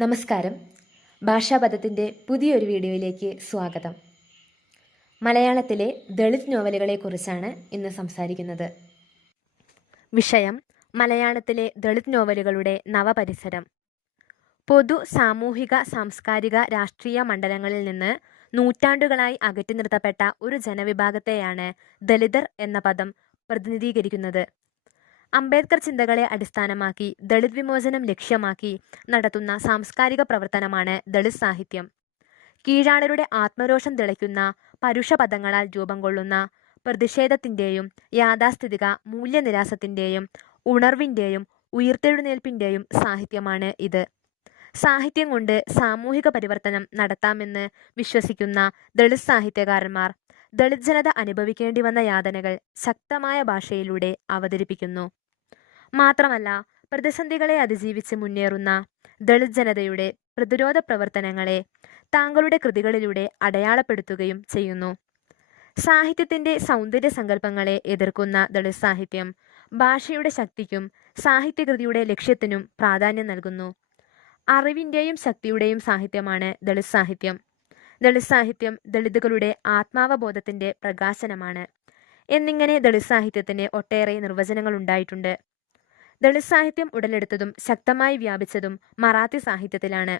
നമസ്കാരം. ഭാഷാപദത്തിന്റെ പുതിയൊരു വീഡിയോയിലേക്ക് സ്വാഗതം. മലയാളത്തിലെ ദളിത് നോവലുകളെക്കുറിച്ചാണ് ഇന്ന് സംസാരിക്കുന്നത്. വിഷയം മലയാളത്തിലെ ദളിത് നോവലുകളുടെ നവപരിസരം. പൊതു സാമൂഹിക സാംസ്കാരിക രാഷ്ട്രീയ മണ്ഡലങ്ങളിൽ നിന്ന് നൂറ്റാണ്ടുകളായി അകറ്റി നിർത്തപ്പെട്ട ഒരു ജനവിഭാഗത്തെയാണ് ദളിതർ എന്ന പദം പ്രതിനിധീകരിക്കുന്നത്. അംബേദ്കർ ചിന്തകളെ അടിസ്ഥാനമാക്കി ദളിത് വിമോചനം ലക്ഷ്യമാക്കി നടത്തുന്ന സാംസ്കാരിക പ്രവർത്തനമാണ് ദളിത് സാഹിത്യം. കീഴാളരുടെ ആത്മരോഷം തിളയ്ക്കുന്ന പരുഷപദങ്ങളാൽ രൂപം കൊള്ളുന്ന പ്രതിഷേധത്തിന്റെയും യാഥാസ്ഥിതിക മൂല്യനിരാസത്തിന്റെയും ഉണർവിന്റെയും ഉയർത്തെഴുന്നേൽപ്പിന്റെയും സാഹിത്യമാണ് ഇത്. സാഹിത്യം കൊണ്ട് സാമൂഹിക പരിവർത്തനം നടത്താമെന്ന് വിശ്വസിക്കുന്ന ദളിത് സാഹിത്യകാരന്മാർ ദളിത് ജനത അനുഭവിക്കേണ്ടി വന്ന യാതനകൾ ശക്തമായ ഭാഷയിലൂടെ അവതരിപ്പിക്കുന്നു. മാത്രമല്ല പ്രതിസന്ധികളെ അതിജീവിച്ച് മുന്നേറുന്ന ദളിത് ജനതയുടെ പ്രതിരോധ പ്രവർത്തനങ്ങളെ താങ്കളുടെ കൃതികളിലൂടെ അടയാളപ്പെടുത്തുകയും ചെയ്യുന്നു. സാഹിത്യത്തിന്റെ സൗന്ദര്യ സങ്കല്പങ്ങളെ എതിർക്കുന്ന ദളിത് സാഹിത്യം ഭാഷയുടെ ശക്തിക്കും സാഹിത്യകൃതിയുടെ ലക്ഷ്യത്തിനും പ്രാധാന്യം നൽകുന്നു. അറിവിന്റെയും ശക്തിയുടെയും സാഹിത്യമാണ് ദളിത് സാഹിത്യം. ദളിത് സാഹിത്യം ദളിതുകളുടെ ആത്മാവബോധത്തിന്റെ പ്രകാശനമാണ്. എന്നിങ്ങനെ ദളിത് സാഹിത്യത്തിന് ഒട്ടേറെ നിർവചനങ്ങൾ ഉണ്ടായിട്ടുണ്ട്. ദളിത് സാഹിത്യം ഉടലെടുത്തതും ശക്തമായി വ്യാപിച്ചതും മറാത്തി സാഹിത്യത്തിലാണ്.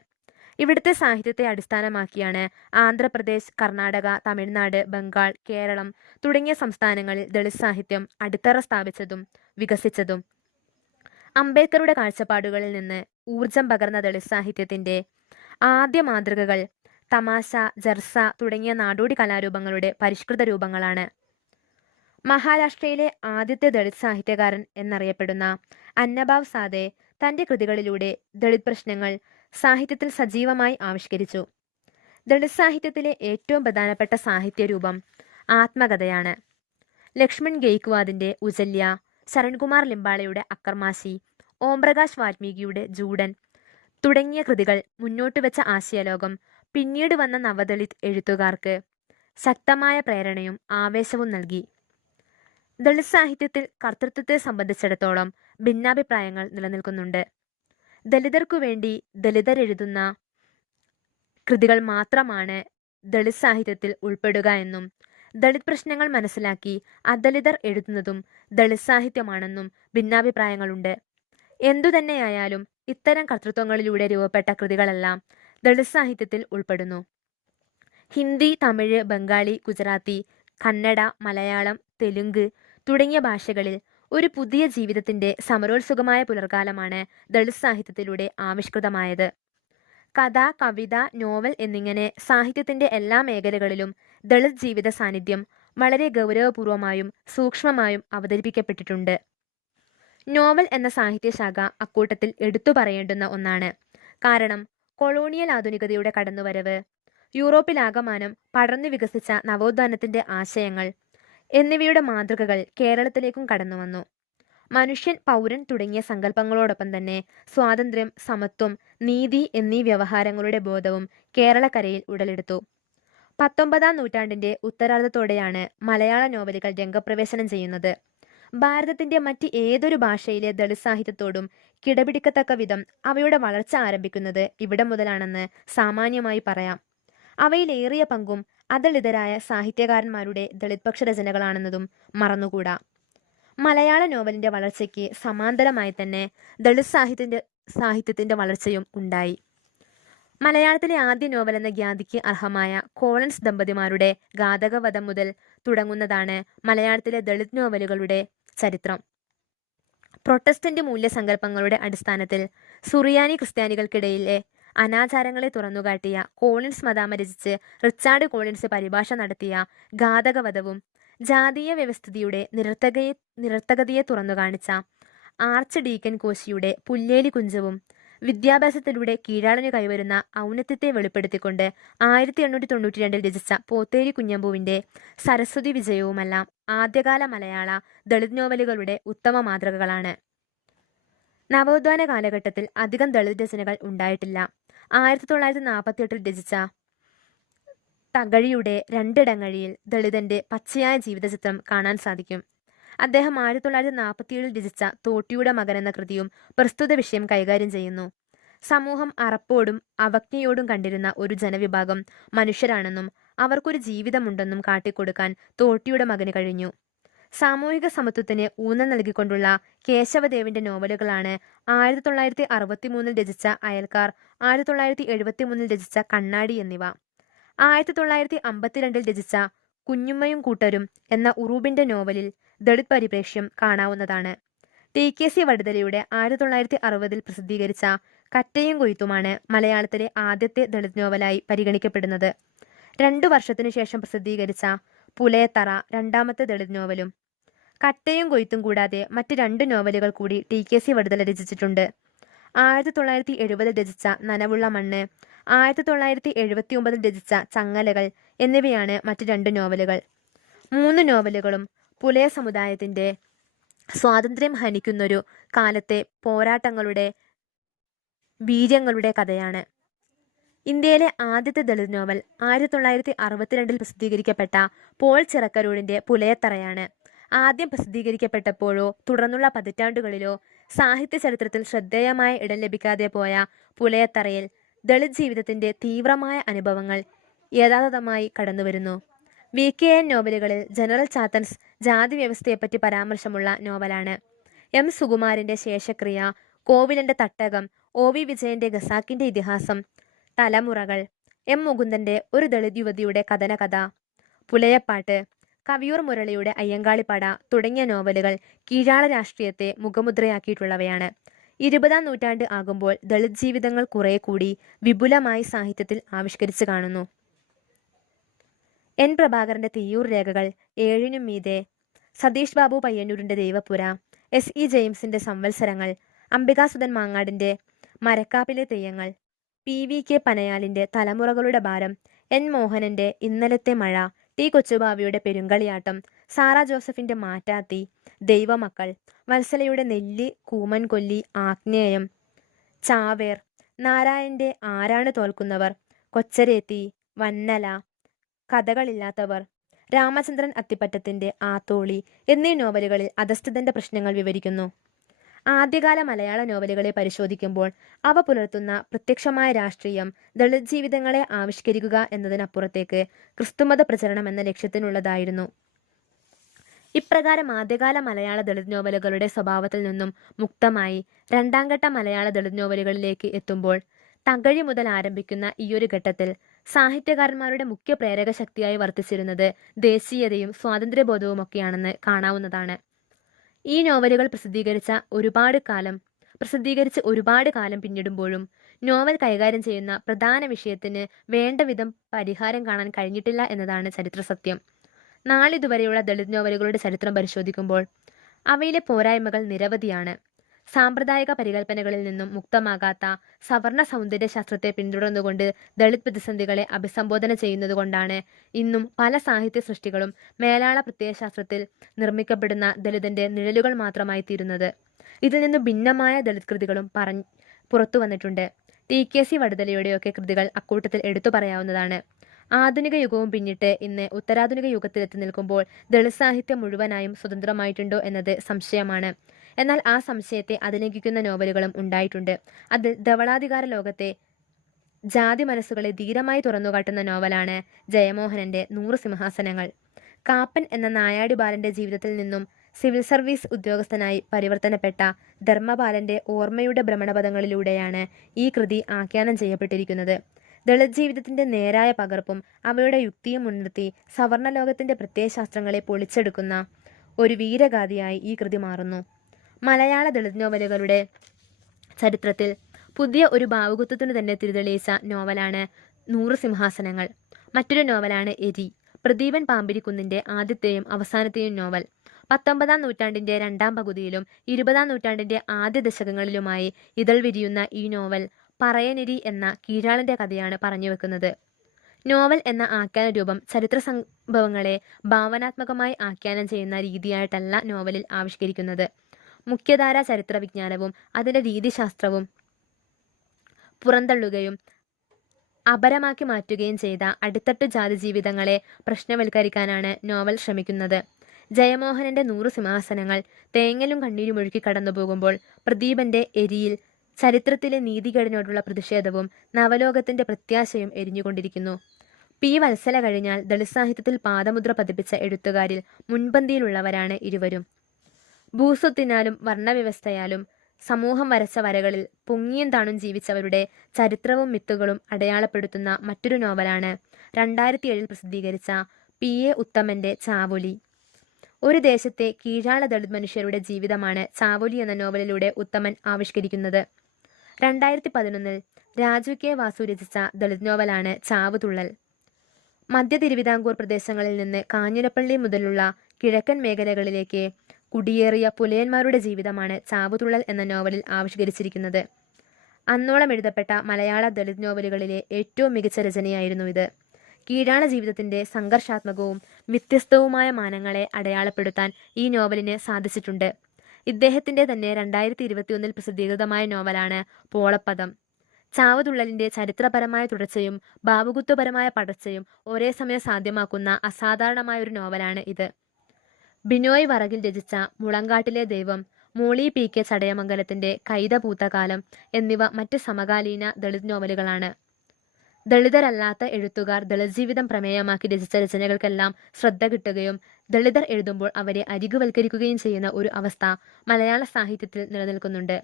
ഇവിടുത്തെ സാഹിത്യത്തെ അടിസ്ഥാനമാക്കിയാണ് ആന്ധ്രാപ്രദേശ് കർണാടക തമിഴ്നാട് ബംഗാൾ കേരളം തുടങ്ങിയ സംസ്ഥാനങ്ങളിൽ ദളിത് സാഹിത്യം അടിത്തറ സ്ഥാപിച്ചതും വികസിച്ചതും. അംബേദ്കറുടെ കാഴ്ചപ്പാടുകളിൽ നിന്ന് ഊർജം പകർന്ന ദളിത് സാഹിത്യത്തിന്റെ ആദ്യ മാതൃകകൾ തമാശ ജർസ തുടങ്ങിയ നാടോടി കലാരൂപങ്ങളുടെ പരിഷ്കൃത രൂപങ്ങളാണ്. മഹാരാഷ്ട്രയിലെ ആദ്യത്തെ ദളിത് സാഹിത്യകാരൻ എന്നറിയപ്പെടുന്ന അന്നബാവ് സാദെ തന്റെ കൃതികളിലൂടെ ദളിത് പ്രശ്നങ്ങൾ സാഹിത്യത്തിൽ സജീവമായി ആവിഷ്കരിച്ചു. ദളിത് സാഹിത്യത്തിലെ ഏറ്റവും പ്രധാനപ്പെട്ട സാഹിത്യരൂപം ആത്മകഥയാണ്. ലക്ഷ്മൺ ഗെയ്ക്വാദിന്റെ ഉജല്യ ശരൺകുമാർ ലിംബാളയുടെ അക്കർമാശി ഓംപ്രകാശ് വാൽമീകിയുടെ ജൂഡൻ തുടങ്ങിയ കൃതികൾ മുന്നോട്ട് വെച്ച ആശയലോകം പിന്നീട് വന്ന നവദളിത് എഴുത്തുകാർക്ക് ശക്തമായ പ്രേരണയും ആവേശവും നൽകി. ദളിത് സാഹിത്യത്തിൽ കർത്തൃത്വത്തെ സംബന്ധിച്ചിടത്തോളം ഭിന്നാഭിപ്രായങ്ങൾ നിലനിൽക്കുന്നുണ്ട്. ദലിതർക്കു വേണ്ടി ദലിതരെഴുതുന്ന കൃതികൾ മാത്രമാണ് ദളിത് സാഹിത്യത്തിൽ ഉൾപ്പെടുക എന്നും ദളിത് പ്രശ്നങ്ങൾ മനസ്സിലാക്കി അദലിതർ എഴുതുന്നതും ദളിത് സാഹിത്യമാണെന്നും ഭിന്നാഭിപ്രായങ്ങളുണ്ട്. എന്തുതന്നെയായാലും ഇത്തരം കർത്തൃത്വങ്ങളിലൂടെ രൂപപ്പെട്ട കൃതികളെല്ലാം ദളിത് സാഹിത്യത്തിൽ ഉൾപ്പെടുന്നു. ഹിന്ദി തമിഴ് ബംഗാളി ഗുജറാത്തി കന്നഡ മലയാളം തെലുങ്ക് തുടങ്ങിയ ഭാഷകളിൽ ഒരു പുതിയ ജീവിതത്തിന്റെ സമരോത്സുകമായ പുലർകാലമാണ് ദളിത് സാഹിത്യത്തിലൂടെ ആവിഷ്കൃതമായത്. കഥ കവിത നോവൽ എന്നിങ്ങനെ സാഹിത്യത്തിന്റെ എല്ലാ മേഖലകളിലും ദളിത് ജീവിത സാന്നിധ്യം വളരെ ഗൗരവപൂർവമായും സൂക്ഷ്മമായും അവതരിപ്പിക്കപ്പെട്ടിട്ടുണ്ട്. നോവൽ എന്ന സാഹിത്യശാഖ അക്കൂട്ടത്തിൽ എടുത്തു പറയേണ്ടുന്ന ഒന്നാണ്. കാരണം കൊളോണിയൽ ആധുനികതയുടെ കടന്നുവരവ് യൂറോപ്പിലാകമാനം പടർന്നു വികസിച്ച നവോത്ഥാനത്തിന്റെ ആശയങ്ങൾ എന്നിവയുടെ മാതൃകകൾ കേരളത്തിലേക്കും കടന്നുവന്നു. മനുഷ്യൻ പൗരൻ തുടങ്ങിയ സങ്കല്പങ്ങളോടൊപ്പം തന്നെ സ്വാതന്ത്ര്യം സമത്വം നീതി എന്നീ വ്യവഹാരങ്ങളുടെ ബോധവും കേരളക്കരയിൽ ഉടലെടുത്തു. പത്തൊമ്പതാം നൂറ്റാണ്ടിന്റെ ഉത്തരാർദ്ധത്തോടെയാണ് മലയാള നോവലുകൾ രംഗപ്രവേശനം ചെയ്യുന്നത്. ഭാരതത്തിന്റെ മറ്റ് ഏതൊരു ഭാഷയിലെ ദളിത് സാഹിത്യത്തോടും കിടപിടിക്കത്തക്ക വിധം അവയുടെ വളർച്ച ആരംഭിക്കുന്നത് ഇവിടെ മുതലാണെന്ന് സാമാന്യമായി പറയാം. അവയിലേറിയ പങ്കും അദളിതരായ സാഹിത്യകാരന്മാരുടെ ദളിത്പക്ഷ രചനകളാണെന്നതും മറന്നുകൂടാ. മലയാള നോവലിന്റെ വളർച്ചയ്ക്ക് സമാന്തരമായി തന്നെ ദളിത് സാഹിത്യത്തിന്റെ സാഹിത്യത്തിന്റെ വളർച്ചയും ഉണ്ടായി. മലയാളത്തിലെ ആദ്യ നോവൽ എന്ന ഖ്യാതിക്ക് അർഹമായ കോളൻസ് ദമ്പതിമാരുടെ ഘാതകവധം മുതൽ തുടങ്ങുന്നതാണ് മലയാളത്തിലെ ദളിത് നോവലുകളുടെ ചരിത്രം. പ്രൊട്ടസ്റ്റന്റ് മൂല്യസങ്കല്പങ്ങളുടെ അടിസ്ഥാനത്തിൽ സുറിയാനി ക്രിസ്ത്യാനികൾക്കിടയിലെ അനാചാരങ്ങളെ തുറന്നുകാട്ടിയ കോളിൻസ് മദാമ രചിച്ച് റിച്ചാർഡ് കോളിൻസ് പരിഭാഷ നടത്തിയ ഘാതകവധവും ജാതീയ വ്യവസ്ഥിതിയുടെ നിരർത്ഥകയെ നിരർത്ഥകതയെ തുറന്നു കാണിച്ച ആർച്ച് ഡീക്കൻ കോശിയുടെ പുല്ലേലി കുഞ്ചവും വിദ്യാഭ്യാസത്തിലൂടെ കീഴാളന് കൈവരുന്ന ഔന്നത്യത്തെ വെളിപ്പെടുത്തിക്കൊണ്ട് ആയിരത്തി എണ്ണൂറ്റി തൊണ്ണൂറ്റി രണ്ടിൽ രചിച്ച പോത്തേരി കുഞ്ഞമ്പൂവിന്റെ സരസ്വതി വിജയവുമെല്ലാം ആദ്യകാല മലയാള ദളിത് നോവലുകളുടെ ഉത്തമ മാതൃകകളാണ്. നവോത്ഥാന കാലഘട്ടത്തിൽ അധികം ദളിത് രചനകൾ ഉണ്ടായിട്ടില്ല. ആയിരത്തി തൊള്ളായിരത്തി നാൽപ്പത്തി എട്ടിൽ രചിച്ച തകഴിയുടെ രണ്ടിടങ്ങഴിയിൽ ദളിതന്റെ പച്ചയായ ജീവിതചിത്രം കാണാൻ സാധിക്കും. അദ്ദേഹം ആയിരത്തി തൊള്ളായിരത്തി നാൽപ്പത്തിയേഴിൽ രചിച്ച തോട്ടിയുടെ മകൻ എന്ന കൃതിയും പ്രസ്തുത വിഷയം കൈകാര്യം ചെയ്യുന്നു. സമൂഹം അറപ്പോടും അവജ്ഞയോടും കണ്ടിരുന്ന ഒരു ജനവിഭാഗം മനുഷ്യരാണെന്നും അവർക്കൊരു ജീവിതമുണ്ടെന്നും കാട്ടിക്കൊടുക്കാൻ തോട്ടിയുടെ മകന് കഴിഞ്ഞു. സാമൂഹിക സമത്വത്തിന് ഊന്നൽ നൽകിക്കൊണ്ടുള്ള കേശവദേവിന്റെ നോവലുകളാണ് ആയിരത്തി തൊള്ളായിരത്തി അറുപത്തി മൂന്നിൽ രചിച്ച അയൽക്കാർ ആയിരത്തി തൊള്ളായിരത്തി എഴുപത്തി മൂന്നിൽ രചിച്ച കണ്ണാടി എന്നിവ. ആയിരത്തി തൊള്ളായിരത്തി അമ്പത്തിരണ്ടിൽ രചിച്ച കുഞ്ഞുമ്മയും കൂട്ടരും എന്ന ഉറൂബിന്റെ നോവലിൽ ദളിത് പരിപ്രേക്ഷ്യം കാണാവുന്നതാണ്. ടി. കെ. സി. വടുതലയുടെ ആയിരത്തി തൊള്ളായിരത്തി അറുപതിൽ പ്രസിദ്ധീകരിച്ച കറ്റയും കൊയ്ത്തുമാണ് മലയാളത്തിലെ ആദ്യത്തെ ദളിത് നോവലായി പരിഗണിക്കപ്പെടുന്നത്. രണ്ടു വർഷത്തിനു ശേഷം പ്രസിദ്ധീകരിച്ച പുലയത്തറ രണ്ടാമത്തെ ദളിത് നോവലും കട്ടയും കൊയ്ത്തും കൂടാതെ മറ്റ് രണ്ട് നോവലുകൾ കൂടി ടി കെ സി വടുതല രചിച്ചിട്ടുണ്ട്. ആയിരത്തി തൊള്ളായിരത്തി എഴുപതിൽ രചിച്ച നനവുള്ള മണ്ണ് ആയിരത്തി തൊള്ളായിരത്തി എഴുപത്തി ഒമ്പതിൽ രചിച്ച ചങ്ങലകൾ എന്നിവയാണ് മറ്റ് രണ്ട് നോവലുകൾ. മൂന്ന് നോവലുകളും പുലയ സമുദായത്തിന്റെ സ്വാതന്ത്ര്യം ഹനിക്കുന്നൊരു കാലത്തെ പോരാട്ടങ്ങളുടെ വീര്യങ്ങളുടെ കഥയാണ്. ഇന്ത്യയിലെ ആദ്യത്തെ ദളിത് നോവൽ ആയിരത്തി തൊള്ളായിരത്തി അറുപത്തിരണ്ടിൽ പ്രസിദ്ധീകരിക്കപ്പെട്ട പോൾ ചിറക്കരൂടിന്റെ പുലയത്തറയാണ്. ആദ്യം പ്രസിദ്ധീകരിക്കപ്പെട്ടപ്പോഴോ തുടർന്നുള്ള പതിറ്റാണ്ടുകളിലോ സാഹിത്യ ചരിത്രത്തിൽ ശ്രദ്ധേയമായ ഇടം ലഭിക്കാതെ പോയ പുലയത്തറയിൽ ദളിത് ജീവിതത്തിന്റെ തീവ്രമായ അനുഭവങ്ങൾ യഥാതഥമായി കടന്നുവരുന്നു. വി. കെ. എൻ. നോവലുകളിൽ ജനറൽ ചാത്തൻസ് ജാതി വ്യവസ്ഥയെപ്പറ്റി പരാമർശമുള്ള നോവലാണ്. എം. സുകുമാരന്റെ ശേഷക്രിയ കോവിലന്റെ തട്ടകം ഒ. വി. വിജയന്റെ ഖസാക്കിന്റെ ഇതിഹാസം തലമുറകൾ എം. മുകുന്ദന്റെ ഒരു ദളിത് യുവതിയുടെ കഥനകഥ പുലയപ്പാട്ട് കവിയൂർ മുരളിയുടെ അയ്യങ്കാളിപ്പട തുടങ്ങിയ നോവലുകൾ കീഴാള രാഷ്ട്രീയത്തെ മുഖമുദ്രയാക്കിയിട്ടുള്ളവയാണ്. ഇരുപതാം നൂറ്റാണ്ട് ആകുമ്പോൾ ദളിത് ജീവിതങ്ങൾ കുറെ കൂടി വിപുലമായി സാഹിത്യത്തിൽ ആവിഷ്കരിച്ചു കാണുന്നു. എൻ പ്രഭാകരന്റെ തീയൂർ രേഖകൾ ഏഴിനും മീതെ സതീഷ് ബാബു പയ്യന്നൂരിന്റെ ദൈവപുര എസ് ഇ ജെയിംസിന്റെ സംവത്സരങ്ങൾ അംബികാസുധൻ മാങ്ങാടിന്റെ മരക്കാപ്പിലെ തെയ്യങ്ങൾ പി വി കെ പനയാലിന്റെ തലമുറകളുടെ ഭാരം എൻ മോഹനന്റെ ഇന്നലത്തെ മഴ ടി കൊച്ചുബാവിയുടെ പെരുങ്കളിയാട്ടം സാറ ജോസഫിന്റെ മാറ്റാത്തി ദൈവമക്കൾ വത്സലയുടെ നെല്ല് കൂമൻ കൊല്ലി ആഗ്നേയം ചാവേർ നാരായന്റെ ആരാണ് തോൽക്കുന്നവർ കൊച്ചരേത്തി വന്നല കഥകളില്ലാത്തവർ രാമചന്ദ്രൻ അത്തിപ്പറ്റത്തിന്റെ ആത്തോളി എന്നീ നോവലുകളിൽ അധസ്ഥിതന്റെ പ്രശ്നങ്ങൾ വിവരിക്കുന്നു. ആദ്യകാല മലയാള നോവലുകളെ പരിശോധിക്കുമ്പോൾ അവ പുലർത്തുന്ന പ്രത്യക്ഷമായ രാഷ്ട്രീയം ദളിത് ജീവിതങ്ങളെ ആവിഷ്കരിക്കുക എന്നതിനപ്പുറത്തേക്ക് ക്രിസ്തുമത പ്രചരണം എന്ന ലക്ഷ്യത്തിനുള്ളതായിരുന്നു. ഇപ്രകാരം ആദ്യകാല മലയാള ദളിത് നോവലുകളുടെ സ്വഭാവത്തിൽ നിന്നും മുക്തമായി രണ്ടാംഘട്ട മലയാള ദളിത് നോവലുകളിലേക്ക് എത്തുമ്പോൾ തകഴി മുതൽ ആരംഭിക്കുന്ന ഈയൊരു ഘട്ടത്തിൽ സാഹിത്യകാരന്മാരുടെ മുഖ്യ പ്രേരക ശക്തിയായി വർത്തിച്ചിരുന്നത് ദേശീയതയും സ്വാതന്ത്ര്യബോധവുമൊക്കെയാണെന്ന് കാണാവുന്നതാണ്. ഈ നോവലുകൾ പ്രസിദ്ധീകരിച്ച ഒരുപാട് കാലം പ്രസിദ്ധീകരിച്ച് ഒരുപാട് കാലം പിന്നിടുമ്പോഴും നോവൽ കൈകാര്യം ചെയ്യുന്ന പ്രധാന വിഷയത്തിന് വേണ്ട വിധം പരിഹാരം കാണാൻ കഴിഞ്ഞിട്ടില്ല എന്നതാണ് ചരിത്ര സത്യം. നാളിതുവരെയുള്ള ദളിത് നോവലുകളുടെ ചരിത്രം പരിശോധിക്കുമ്പോൾ അവയിലെ പോരായ്മകൾ നിരവധിയാണ്. സാമ്പ്രദായിക പരികൽപ്പനകളിൽ നിന്നും മുക്തമാകാത്ത സവർണ സൗന്ദര്യ ശാസ്ത്രത്തെ പിന്തുടർന്നുകൊണ്ട് ദളിത് പ്രതിസന്ധികളെ അഭിസംബോധന ചെയ്യുന്നതുകൊണ്ടാണ് ഇന്നും പല സാഹിത്യ സൃഷ്ടികളും മേലാള പ്രത്യയശാസ്ത്രത്തിൽ നിർമ്മിക്കപ്പെടുന്ന ദളിതന്റെ നിഴലുകൾ മാത്രമായി തീരുന്നത് ഇതിൽ നിന്ന് ഭിന്നമായ ദളിത് കൃതികളും പറഞ്ഞ് പുറത്തു വന്നിട്ടുണ്ട് ടി കെ സി വടുതലയുടെയൊക്കെ കൃതികൾ അക്കൂട്ടത്തിൽ എടുത്തു പറയാവുന്നതാണ്. ആധുനിക യുഗവും പിന്നിട്ട് ഇന്ന് ഉത്തരാധുനിക യുഗത്തിലെത്തി നിൽക്കുമ്പോൾ ദളിത് സാഹിത്യം മുഴുവനായും സ്വതന്ത്രമായിട്ടുണ്ടോ എന്നത് സംശയമാണ്. എന്നാൽ ആ സംശയത്തെ അതിലംഘിക്കുന്ന നോവലുകളും ഉണ്ടായിട്ടുണ്ട്. അത് ധവളാധികാര ലോകത്തെ ജാതി മനസ്സുകളെ ധീരമായി തുറന്നുകാട്ടുന്ന നോവലാണ് ജയമോഹനന്റെ നൂറ് സിംഹാസനങ്ങൾ. കാപ്പൻ എന്ന നായാടി ബാലന്റെ ജീവിതത്തിൽ നിന്നും സിവിൽ സർവീസ് ഉദ്യോഗസ്ഥനായി പരിവർത്തനപ്പെട്ട ധർമ്മപാലന്റെ ഓർമ്മയുടെ ഭ്രമണപഥങ്ങളിലൂടെയാണ് ഈ കൃതി ആഖ്യാനം ചെയ്യപ്പെട്ടിരിക്കുന്നത്. ദളിത് ജീവിതത്തിന്റെ നേരായ പകർപ്പും അവയുടെ യുക്തിയും മുൻനിർത്തി സവർണ ലോകത്തിന്റെ പ്രത്യയശാസ്ത്രങ്ങളെ പൊളിച്ചെടുക്കുന്ന ഒരു വീരഗാഥയായി ഈ കൃതി മാറുന്നു. മലയാള ദളിത് നോവലുകളുടെ ചരിത്രത്തിൽ പുതിയ ഒരു ഭാവുകുത്വത്തിന് തന്നെ തിരിതെളിയിച്ച നോവലാണ് നൂറ് സിംഹാസനങ്ങൾ. മറ്റൊരു നോവലാണ് എരി. പ്രദീപൻ പാമ്പിരിക്കുന്നിന്റെ ആദ്യത്തെയും അവസാനത്തെയും നോവൽ പത്തൊമ്പതാം നൂറ്റാണ്ടിന്റെ രണ്ടാം പകുതിയിലും ഇരുപതാം നൂറ്റാണ്ടിന്റെ ആദ്യ ദശകങ്ങളിലുമായി ഇതൾ വിരിയുന്ന ഈ നോവൽ പറയനെരി എന്ന കീഴാളിന്റെ കഥയാണ് പറഞ്ഞു വെക്കുന്നത്. നോവൽ എന്ന ആഖ്യാന രൂപം ചരിത്ര സംഭവങ്ങളെ ഭാവനാത്മകമായി ആഖ്യാനം ചെയ്യുന്ന രീതിയായിട്ടല്ല നോവലിൽ ആവിഷ്കരിക്കുന്നത്. മുഖ്യധാര ചരിത്ര വിജ്ഞാനവും അതിന്റെ രീതിശാസ്ത്രവും പുറന്തള്ളുകയും അപരമാക്കി മാറ്റുകയും ചെയ്ത അടിത്തട്ട് ജാതി ജീവിതങ്ങളെ പ്രശ്നവൽക്കരിക്കാനാണ് നോവൽ ശ്രമിക്കുന്നത്. ജയമോഹനന്റെ നൂറ് സിംഹാസനങ്ങൾ തേങ്ങലും കണ്ണീരും ഒഴുക്കി കടന്നു പോകുമ്പോൾ പ്രദീപന്റെ എരിയിൽ ചരിത്രത്തിലെ നീതികേടിനോടുള്ള പ്രതിഷേധവും നവലോകത്തിന്റെ പ്രത്യാശയും എരിഞ്ഞുകൊണ്ടിരിക്കുന്നു. പി വത്സല കഴിഞ്ഞാൽ ദളിത് സാഹിത്യത്തിൽ പാദമുദ്ര പതിപ്പിച്ച എഴുത്തുകാരിൽ മുൻപന്തിയിലുള്ളവരാണ് ഇരുവരും. ഭൂസ്വത്തിനാലും വർണവ്യവസ്ഥയാലും സമൂഹം വരച്ച വരകളിൽ പൊങ്ങിയും താണും ജീവിച്ചവരുടെ ചരിത്രവും മിത്തുകളും അടയാളപ്പെടുത്തുന്ന മറ്റൊരു നോവലാണ് രണ്ടായിരത്തി ഏഴിൽ പ്രസിദ്ധീകരിച്ച പി എ ഉത്തമന്റെ ചാവൊലി. ഒരു ദേശത്തെ കീഴാള ദളിത് മനുഷ്യരുടെ ജീവിതമാണ് ചാവൊലി എന്ന നോവലിലൂടെ ഉത്തമൻ ആവിഷ്കരിക്കുന്നത്. രണ്ടായിരത്തി പതിനൊന്നിൽ രാജു കെ വാസു രചിച്ച ദളിത് നോവലാണ് ചാവുതുള്ളൽ. മധ്യ തിരുവിതാംകൂർ പ്രദേശങ്ങളിൽ നിന്ന് കാഞ്ഞിരപ്പള്ളി മുതലുള്ള കിഴക്കൻ മേഖലകളിലേക്ക് കുടിയേറിയ പുലയന്മാരുടെ ജീവിതമാണ് ചാവുതുള്ളൽ എന്ന നോവലിൽ ആവിഷ്കരിച്ചിരിക്കുന്നത്. അന്നോളം എഴുതപ്പെട്ട മലയാള ദളിത് നോവലുകളിലെ ഏറ്റവും മികച്ച രചനയായിരുന്നു ഇത്. കീഴാള ജീവിതത്തിന്റെ സംഘർഷാത്മകവും വ്യത്യസ്തവുമായ മാനങ്ങളെ അടയാളപ്പെടുത്താൻ ഈ നോവലിന് സാധിച്ചിട്ടുണ്ട്. ഇദ്ദേഹത്തിന്റെ തന്നെ രണ്ടായിരത്തി ഇരുപത്തിയൊന്നിൽ പ്രസിദ്ധീകൃതമായ നോവലാണ് പോളപ്പദം. ചാവതുള്ളലിന്റെ ചരിത്രപരമായ തുടർച്ചയും ഭാവുകുത്വപരമായ പടർച്ചയും ഒരേ സമയം സാധ്യമാക്കുന്ന അസാധാരണമായ ഒരു നോവലാണ് ഇത്. ബിനോയ് വറകിൽ രചിച്ച മുളങ്കാട്ടിലെ ദൈവം മൂളി പി കെ ചടയമംഗലത്തിന്റെ കൈത എന്നിവ മറ്റ് സമകാലീന ദളിത് നോവലുകളാണ്. ദളിതരല്ലാത്ത എഴുത്തുകാർ ദളിത് ജീവിതം പ്രമേയമാക്കി രചിച്ച രചനകൾക്കെല്ലാം ശ്രദ്ധ കിട്ടുകയും ദളിതർ എഴുതുമ്പോൾ അവരെ അരികുവൽക്കരിക്കുകയും ചെയ്യുന്ന ഒരു അവസ്ഥ മലയാള സാഹിത്യത്തിൽ നിലനിൽക്കുന്നുണ്ട്.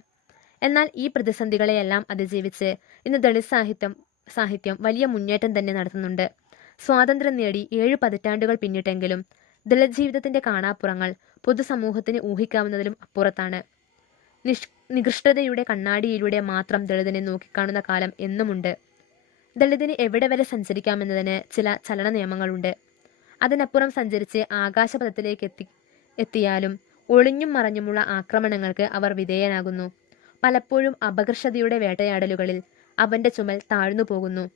എന്നാൽ ഈ പ്രതിസന്ധികളെയെല്ലാം അതിജീവിച്ച് ഇന്ന് ദളിത് സാഹിത്യം സാഹിത്യം വലിയ മുന്നേറ്റം തന്നെ നടത്തുന്നുണ്ട്. സ്വാതന്ത്ര്യം നേടി ഏഴ് പതിറ്റാണ്ടുകൾ പിന്നിട്ടെങ്കിലും ദളിത് ജീവിതത്തിന്റെ കാണാപ്പുറങ്ങൾ പൊതുസമൂഹത്തിന് ഊഹിക്കാവുന്നതിലും അപ്പുറത്താണ്. നിഷ് നികൃഷ്ടതയുടെ കണ്ണാടിയിലൂടെ മാത്രം ദളിതനെ നോക്കിക്കാണുന്ന കാലം എന്നുമുണ്ട്. ദളിതിന് എവിടെ വരെ സഞ്ചരിക്കാമെന്നതിന് ചില ചലന നിയമങ്ങളുണ്ട്. അതിനപ്പുറം സഞ്ചരിച്ച് ആകാശപഥത്തിലേക്ക് എത്തി എത്തിയാലും ഒളിഞ്ഞും മറഞ്ഞുമുള്ള ആക്രമണങ്ങൾക്ക് അവർ വിധേയനാകുന്നു. പലപ്പോഴും അപകർഷതയുടെ വേട്ടയാടലുകളിൽ അവന്റെ ചുമൽ താഴ്ന്നു പോകുന്നു.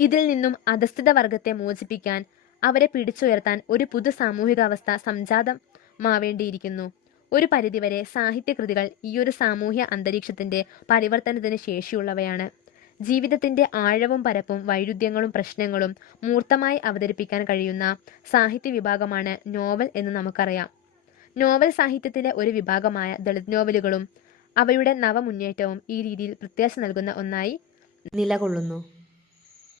ഇതിൽ നിന്നും അധസ്ഥിത വർഗത്തെ മോചിപ്പിക്കാൻ അവരെ പിടിച്ചുയർത്താൻ ഒരു പുതു സാമൂഹികാവസ്ഥ സംജാതമാവേണ്ടിയിരിക്കുന്നു. ഒരു പരിധിവരെ സാഹിത്യകൃതികൾ ഈയൊരു സാമൂഹ്യ അന്തരീക്ഷത്തിന്റെ പരിവർത്തനത്തിന് ശേഷിയുള്ളവയാണ്. ജീവിതത്തിന്റെ ആഴവും പരപ്പും വൈരുദ്ധ്യങ്ങളും പ്രശ്നങ്ങളും മൂർത്തമായി അവതരിപ്പിക്കാൻ കഴിയുന്ന സാഹിത്യ വിഭാഗമാണ് നോവൽ എന്ന് നമുക്കറിയാം. നോവൽ സാഹിത്യത്തിലെ ഒരു വിഭാഗമായ ദളിത് നോവലുകളും അവയുടെ നവമുന്നേറ്റവും ഈ രീതിയിൽ പ്രത്യാശ നൽകുന്ന ഒന്നായി നിലകൊള്ളുന്നു.